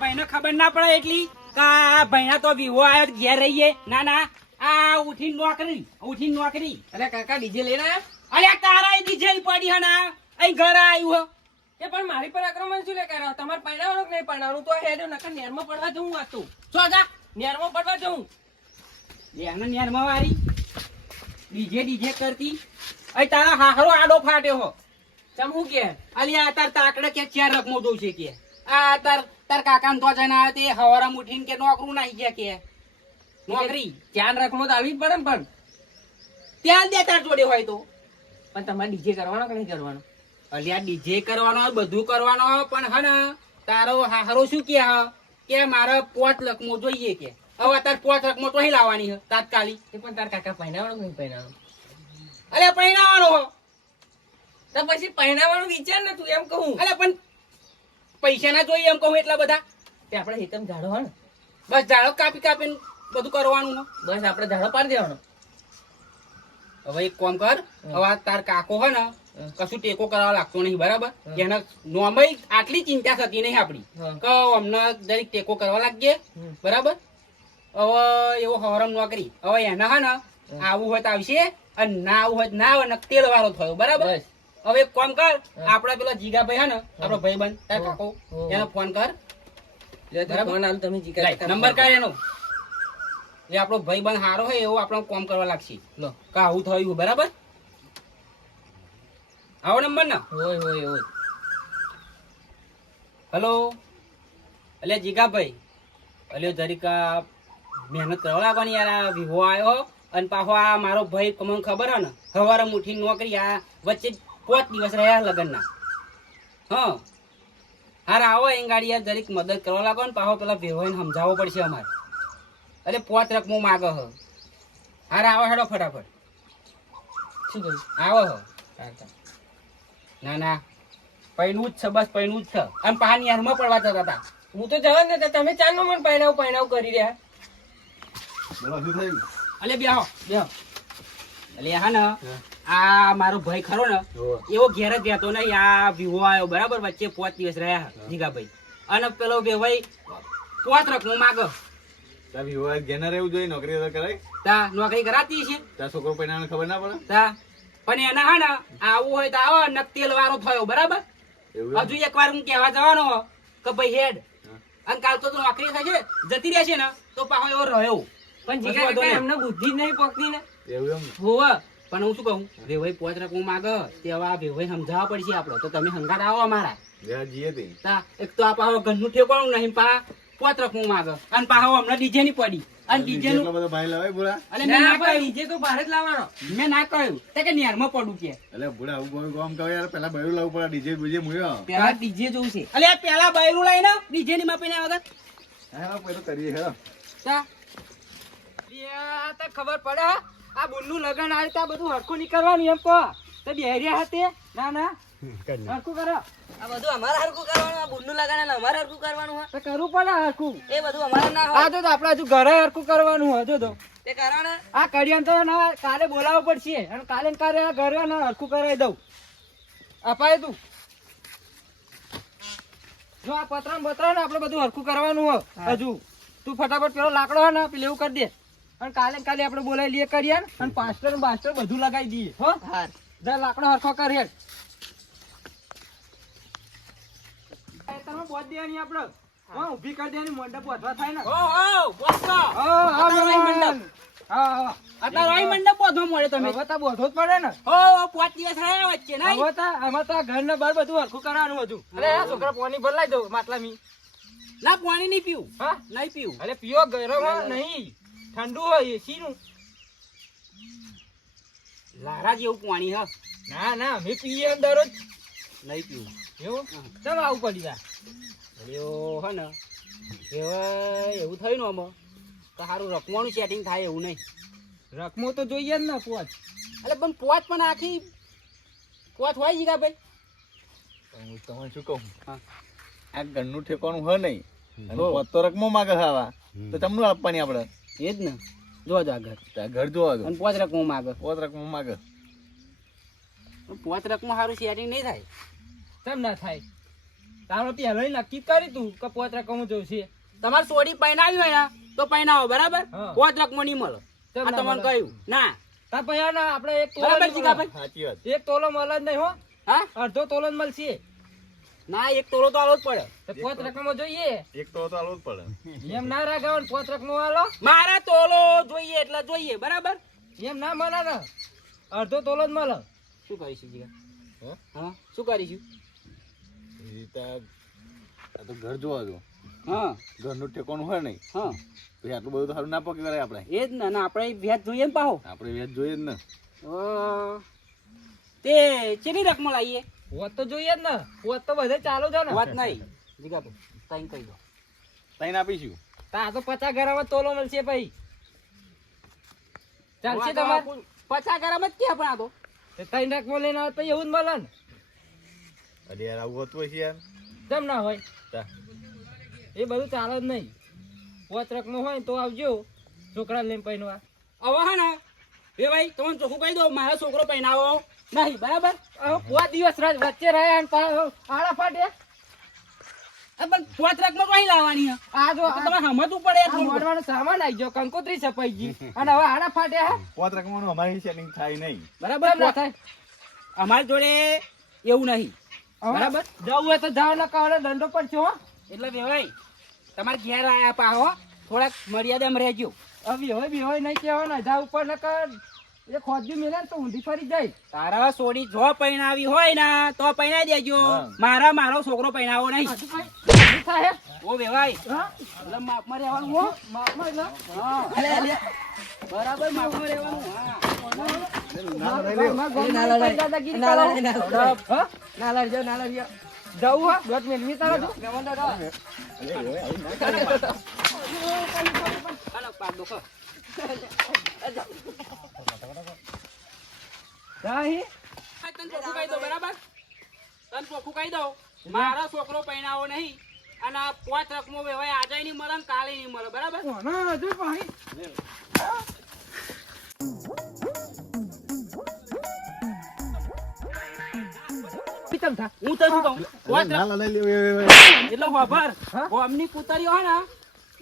ભાઈને ખબર ના પડે એટલી કા ભાઈના તો વિવો આવ્યો ઘેર રહીએ ના ના આ ઉઠીને નોકરી અરે કાકા ડીજે લઈને આયા? અરે તારા ડીજે પડી હે ના અહીં ઘર આવ્યું હો એ પણ મારી પર આક્રમણ શું લે કર્યો? તમારે પરણાવવાનું કે નહીં પરણાવવાનું? તો હેડો નકર નેરમાં પડવા જવું વાતું. છો જા નેરમાં પડવા જવું. લેને નેરમાં વારી ડીજે કરતી અહીં તારા હાહરો આડો ફાટ્યો હો ચમ હું કે અલ્યા તાર તાકડે કે ચાર રકમો દઉં છે કે આ તાર કાકા ને તો જઈને આવ્યા તે હવારા ઉઠીને કે નોકરું નાઈ ગયા કે નોકરી ધ્યાન રાખવું તો આવી જ પડે ને. પણ ત્યાં દે તાર જોડે હોય તો પણ તમારે ડીજે કરવાનો કે નહીં કરવાનો? અલ્યા ડીજે કરવાનો બધું કરવાનો પણ હે ને તારો હાહરો શું કે મારે 5 રકમો જોઈએ કે હવે તાર 5 રકમો તો અહીં લાવવાની હે તાત્કાલિક. એ પણ તાર કાકા પહેરાવાનું કે નહીં પહેરાવાનું? અલ્યા પહેરાવાનો હો તો પછી પહેરાવાનું વિચાર ને તું એમ કહું. અલ્યા પણ પૈસા ના જોઈએ એમ કહું એટલા બધા તે આપણે હેતમ ઝાડો હોય ને બસ ઝાડો કાપીને બધું કરવાનું હો. બસ આપણે ઝાડો પાડી દેવાનો. હવે એક કામ કર હવે તાર કાકો હે ને કશું ટેકો કરવા લાગતો નહીં બરાબર એના નોમય આટલી ચિંતા થતી નહીં આપડી કે અમને જરીક ટેકો કરવા લાગીએ બરાબર. હવે એવો હવરમ નોકરી હવે એના હે ને આવું હોય તો આવશે અને ના આવું હોય ના આવે ને તેલ વાળો થયો બરાબર. હવે એક કામ કર આપડા પેલા જીગાભાઈ હે ને આપડો ભાઈબંધ તાર કાકો એને ફોન કર ફોન આલ તમે જીગા નંબર કાઢ એનો એ આપણો ભાઈબંધ હારો હોય એવો આપણો કામ કરવા લાગશે લો કા આવું થયું બરાબર. આવો નંબર ને હોય હલો અલે જીગાભાઈ અલ્યો જરીક મહેનત કરવા લાગવાની યાર આ વિવો આવ્યો અને પાછો આ મારો ભાઈ તમને ખબર હે ને સવારે ઉઠીને નોકરી આ વચ્ચે 5 દિવસ રહ્યા લગ્નના હા હાર આવો એ ગાડી યાર જરીક મદદ કરવા લાગો ને પાછો પેલા વિવોને સમજાવવો પડશે અમારે. અરે 5 રકમો માગે હ હાર આવો હેડો ફટાફટ. શું કહ્યું? આવો હો ના પૈણું જ છે બસ પૈણું જ છે અને પાણી યારમાં પડવા જતા હતા. હું તો જવા ને તમે ચાર નો મને પહેરાવ કરી રહ્યા. અલે બેહો અલે હા ને આ મારો ભાઈ ખરો ને એવો ઘેર જ રહેતો નહીં આ વિવો આવ્યો બરાબર વચ્ચે 5 દિવસ રહ્યા જીગાભાઈ અને પેલો ભાઈ 5 રકમો માગે તા નોકરી કરાતી છે છોકરો પહેરવાનો ખબર ના પડે તા પણ એના હા ને આવું હોય તો આવો ને તેલ વાળો થયો બરાબર. હજુ એકવાર હું કહેવા જવાનો કે ભાઈ હેડ અને કાલ તો નોકરી થશે જતી રહેશે ને તો પાછો એવો રહ્યો પણ જીગા કાકા એમને બુદ્ધિ જ નહીં પકડી ને. એવું એમ હોવે પણ હું શું કહું વેવાઈ 5 રકમો માગે તે હવે આ વેવાઈ સમજાવવા પડશે આપડે તો તમે હંગાત આવો અમારા જઈએ તે તા એક તો આ પાછો ઘરનું ઠેકાણું નહીં પા 5 રકમો માગે અને પાછો હમણાં ડીજે ની પડી અને ડીજે નું બધો ભાઈ લાવે બુડા અલે મેં ના કહ્યું ડીજે તો બહાર જ લાવવાનો. મેં ના કહ્યું તે કે નેરમાં પડું કે એટલે બુડા આવું ગોમ કહો યાર પેલા બૈરું લાવવું પડે ડીજે બીજે મુયો પેલા ડીજે જોવું છે. અલે પેલા બૈરું લઈને ડીજે ની માપીને વગર હા પેલું કરીએ હે તા યા તો ખબર પડે આ બુનનું લગન આ રીતે બધું હરખું નીકળવાનું એમ કહો તો બેહર્યા હતી ના હરખું કરો. આ બધું અમારે હરખું કરવાનું, આ બુનનું લગાડે અમારે હરખું કરવાનું હોય. તો કરવું પડે હરખું. એ બધું અમારે ના હોય. આ તો આપડે હજુ ઘરે હરખું કરવાનું હોય તો તે કારણ આ કડિયાને તો ના કાલે બોલાવવું પડશે અને કાલે ને કાલે આ ઘરે ને હરખું કરાવી દઉં. અપાય તું જો આ પતરા ને આપડે બધું હરખું કરવાનું હોય હજુ. તું ફટાફટ પેલો લાકડો હોય ને પેલું એવું કરી દે અને કાલે ને કાલે આપડે બોલાવી લઈએ કરીએ અને પાસ્ટર બધું લગાવી દઈએ હો. હાર જા લાકડો હરખો કર હેડ. તમે બોધ દેવાની આપડે હા ઊભી કરી દેવાની મંડપ વધવા થાય ને. અત્યારે આઈ મંડપ બોધવા મળે તમે હવે તો બોધવો જ પડે ને. હો 5 દિવસ રહ્યા વચ્ચે નહીં હવે તો આમાં તો ઘર ને બાર બધું હરખું કરવાનું હતું. અરે આ છોકરા પાણી ભરલાઈ દઉં માટલા મી. ના પાણી નહીં પીવું હા નહીં પીવું અરે પીઓ ગરમ નહીં ઠંડુ હોય એસી નું. લારા જેવું પાણી હ ના અમે પીએ દરરોજ નહીં પીવું એવું ચાલ આવું પડી જા. અલ્યો હે ને એવું થયું ને આમાં તો સારું રકવાનું સેટિંગ થાય એવું નહીં. રકમો તો જોઈએ જ ને પોચ. એટલે પણ પોચ પણ આખી પોચ હોય જીગા ભાઈ. હું તમને શું કહું હા. આ ઘરનું ઠેકાણું હોય નહીં અને પોત તો રકમો માગે ખાવા તો તમને આપવાની આપડે એ જ ને જોવા જો આગળ ઘર જોવા દો અને 5 રકમો માગે પોત રકમો માગે 5 રકમો સારું સેટિંગ નહીં થાય. કેમ ના થાય તારો પહેલો નક્કી કરી તું કે 5 રકમ જોઈશે. તમારે સોડી પહેરાવી હોય ને તો પહેરાવો બરાબર. હા. 5 રકમો નહીં મળે. કેમ આ ના તમને મળે? કહ્યું ના તા પછી ના આપણે એક તોલો બરાબર જ જીગાભાઈ? સાચી વાત. એક તોલો મળે જ નહીં હો, હા અડધો તોલો જ મળશે. ના એક તોલો તો આલો જ પડે. તો 5 રકમો જોઈએ એક તો આલવું જ પડે. એમ ના રાખાવ 5 રકમો આલો મારા તોલો જોઈએ એટલે જોઈએ બરાબર. એમ ના મળે ને, અડધો તોલો જ મળે. શું કરીશું જીગા? હા? હા શું કરીશું? એ રીતે આ તો ઘર જોવા જો. હા ઘરનું ઠેકાણું હોય નહીં હા પછી આટલું બધું તો સારું ના પકી કરાય આપણે. એ જ ને આપણે વ્યાજ જોઈએ ને પાહો. આપણે વ્યાજ જોઈએ જ ને. તે ચેની રકમો લાવીએ? હોત તો જોઈએ જ ને, હોત તો બધે ચાલુ છે ને. વાત નહીં જીગાભાઈ તાઈ કહી દો. તઈને આપીશું. તા તો 50 ગ્રામ તોલો મળશે ભાઈ. ચાલશે તમારે? 50 ગ્રામ જ કે પણ આ તો 3 રકમો લઈને આવે તો એવું જ મળે ને. અરે યાર આવું હોતું હોય છે યાર. કેમ ના હોય? તા. એ બધું ચાલે જ નહીં. 5 રકમો હોય ને તો આવજો છોકરા લઈને પૈણવા. હવે હા ને એ ભાઈ તમને ચોખ્ખું કહી દો મારો છોકરો પહેરાવો નહીં બરાબર. હવે 5 દિવસ વચ્ચે રહ્યા અને આડા ફાટે. આ પણ 5 રકમો કઈ લાવવાની હે? આ જો આ તો તમારે સમજવું પડે આ મોડવાનો સામાન આવી ગયો, કંકોત્રી છપાઈ ગઈ અને હવે આડા ફાટે હે. 5 રકમનું અમારી સેટિંગ થાય નહીં. બરાબર કેમ ના થાય? અમારી જોડે એવું નહીં બરાબર જવું હોય તો જાવ, ન કાવડે દંડો પડશે હો. એટલે ભાઈ તમારે ઘેર આયા પાહો થોડાક મર્યાદામાં રહેજો. હવે હોય નહીં કહેવાના, જા ઉપર ન કર એ ખોદ્યું મેલે ને તો ઊંધી ફરી જાય. તારા સોડી જો પહેરાવી હોય ને તો પહેરાવી દેજો. મારો છોકરો પહેરાવો નહીં. હજુ કઈ હજુ થાય? ઓ વેવાઈ હા? એટલે માપમાં રહેવાનું હો. માપમાં એટલે? હા બરાબર માપમાં રહેવાનું. હા મારા ગામમાં દાદાગીરી કરો. હા? જવું હા? દોઢ મિનિટ તારા જો. હાલો, પાડ દો, ખો. જા હી. આ તને ચોખ્ખું કહી દો બરાબર. તને ચોખ્ખું કહી દો મારો છોકરો પહેરાવો નહીં. અને આ 5 રકમો વેવાય આજે નહીં મળે ને કાલે નહીં મળે બરાબર. ના, હજુ પાણી. પીતમ થા. હું તો શું કહું? 5 ના લઈ લેવું. એટલે ખબર હા? ગોમની કૂતરીઓ હોય ને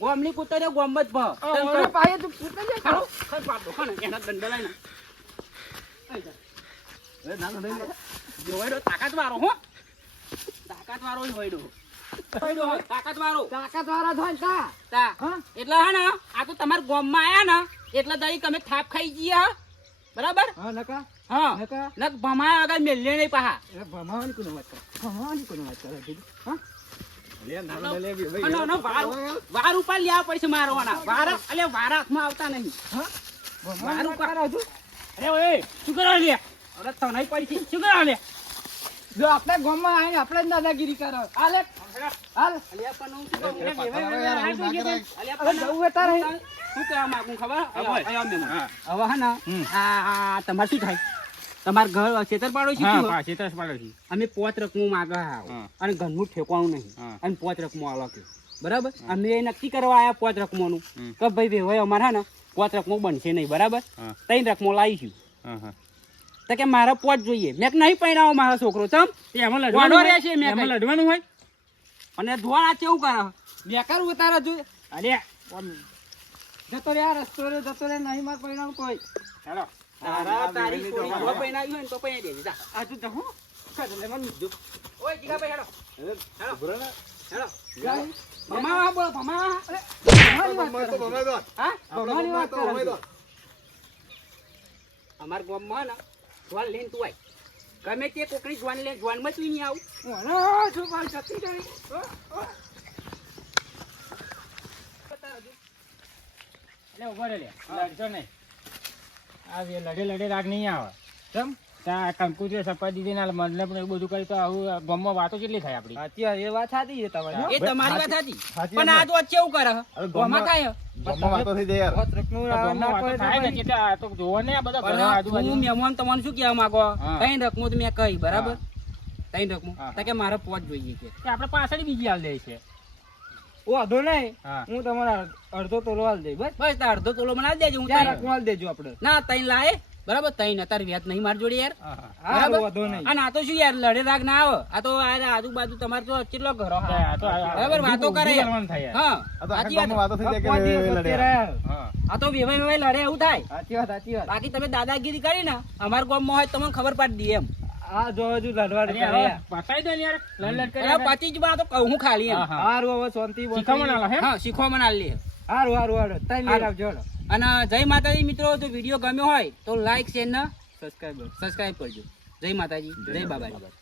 ગોમની કૂતરીઓ ગોમ જ ભ. ઓલો પાયે તું પૂછે છે ખરો? ખર પાડ દો, ખો ને, એના દંડો લઈને. આઈ જા. જો હોયડો તાકાતવાળો હો. તાકાતવાળો જ હોયડો. હોયડો હોય, તાકાતવાળો. તાકાતવાળા થાય ને તા. તા. હા? એટલે હે ને આ તો તમારા ગોમમાં આયા ને એટલે દરેક તમે થાપ ખાઈ જઈએ હા બરાબર. હા, નકા હા નકા નક ભમાય આગળ મેલ્લે નહીં પાહા. એ ભમાવાની કોને વાત કરે? ભમાવાની કોને વાત કરે કીધું? હા? અને વાર ઉપર લેવા પડશે મારવાના. વાર એટલે વાર હાથમાં આવતા નહીં. હા? મારું ભમાવાની વાત કરે હજુ? અરે ઓય શું કરવા લે? અરે તને પડી શું કરવા લે? જો આપણે ગામમાં આવીને આપણે જ દાદાગીરી કરો. હાલે હાલ. અલ્યા પણ હું શું કહું? અલ્યા હવે પણ જવું હોય તારે. શું કહેવા માંગુ ખબર? હવે હે ને આ તમારે શું થાય? તમારે ઘર ખેતર પાડો છે અમે 5 રકમો માગા અને ઘરનું ઠેકવાનું નહીં અને 5 રકમો આલો કે બરાબર. અમે એ નક્કી કરવા આયા 5 રકમોનું કે ભાઈ ભાઈ અમારે હે ને 5 રકમો બનશે નહીં બરાબર. 3 રકમો લાવીશું તો કે મારે 5 જોઈએ. મેં નહીં પહેરાવો મારો છોકરો ચમ રહેશે મેં લડવાનું હોય અને ધોળ આ કેવું કરે બેકાર ઉતારા જો. અરે જતો રે આ રસ્તો રે જતો રે નહીં માર પરિણામ કોઈ. ચાલો તારી છોડી જો પહેરાવી હોય ને તો પહેરાવી દેજે જા. આ તું જહો. કદલે મન જો. ઓય જીગાભાઈ હેડો હેડો જાય. ભમાવા બોલો ભમાવા. અરે ભમાવાની વાત કરે. હા ભમાવાની વાત કરે. અમાર ગામમાં ને જોન લઈને તું આય ગમે તે કોકરી જોન લે જોનમાં તું નહીં આવું. ઓલા જો ભાઈ જતી રહી. એટલે ઉભો રે લે લડજો નહીં આ લડે રાગ નહીં આવે કેમ? ત્યાં કંકુત્રી સપા દીધી ના મતલબ પણ એવું બધું કરી તો આવું ગામમાં વાતો કેટલી થાય આપડી અત્યારે એ વાત સાચી છે તમારી. એ તમારી વાત હતી સાચી પણ આ તો કેવું કરે ગોમાં કાંઈ ગામમાં વાતો થઈ જાય યાર. હોત રકમું ગામમાં ના વાતો કરે થાય ને તો કેટલા આ તો જોવો ને આ બધા ઘર પણ આજુબાજુ હું મહેમાન તમને શું કહેવા માંગો હા. 3 રકમો તો મેં કહી બરાબર 3 રકમો હા. તો કે મારે 5 જોઈએ છે. કે આપણે પાછળ બીજી હાલ દે છે વાંધો નહીં. હા. હું તમારા અડધો તોલો હાલ દઈ બસ. બસ તાર અડધો તોલો મને આલી દેજો હું 4 તઈ. રકમ હાલ દેજો આપણે. ના તઈ લાય બરાબર તઈ નતાર વ્યાજ નહીં માર જોડે યાર હા, હા. હા, બરાબર? વાંધો નહીં. અને આ તો શું યાર લડે રાગ ના આવે આ તો આ આજુબાજુ તમારે તો કેટલો ઘરો હા. આ તો બરાબર વાતો કરે ઊભું યાર. કરવાનું થાય યાર. હા આ તો આખા સાચી વાત. ગામમાં વાતો થઈ જાય કે કોઈ દિવસ લડે. વચ્ચે રહ્યા. હા. આ તો વેવાય વેવાય લડે એવું થાય સાચી વાત, સાચી વાત. બાકી તમે દાદાગીરી કરી ને અમાર ગામમાં હોય તો તમને ખબર પાડી દઈએ એમ આ જો હજુ લડવાનું અરે કરે હવે યાર. પતાઈ દો ને યાર લડ કરી અરે પછી જ બા તો કહું હું ખાલી એમ હા, હા. હારું, હવે શાંતિ બોંતિ. શીખવણ આલો હે હા શીખવા મને આલી હારું, હારું, હારું. તઈ લઈ આવજો, હાલો. અને જય માતાજી મિત્રો જો વિડીયો ગમ્યો હોય તો લાઈક શેર ને સબસ્ક્રાઇબર. સબસ્ક્રાઇબ કરજો જય માતાજી જય બાબાજી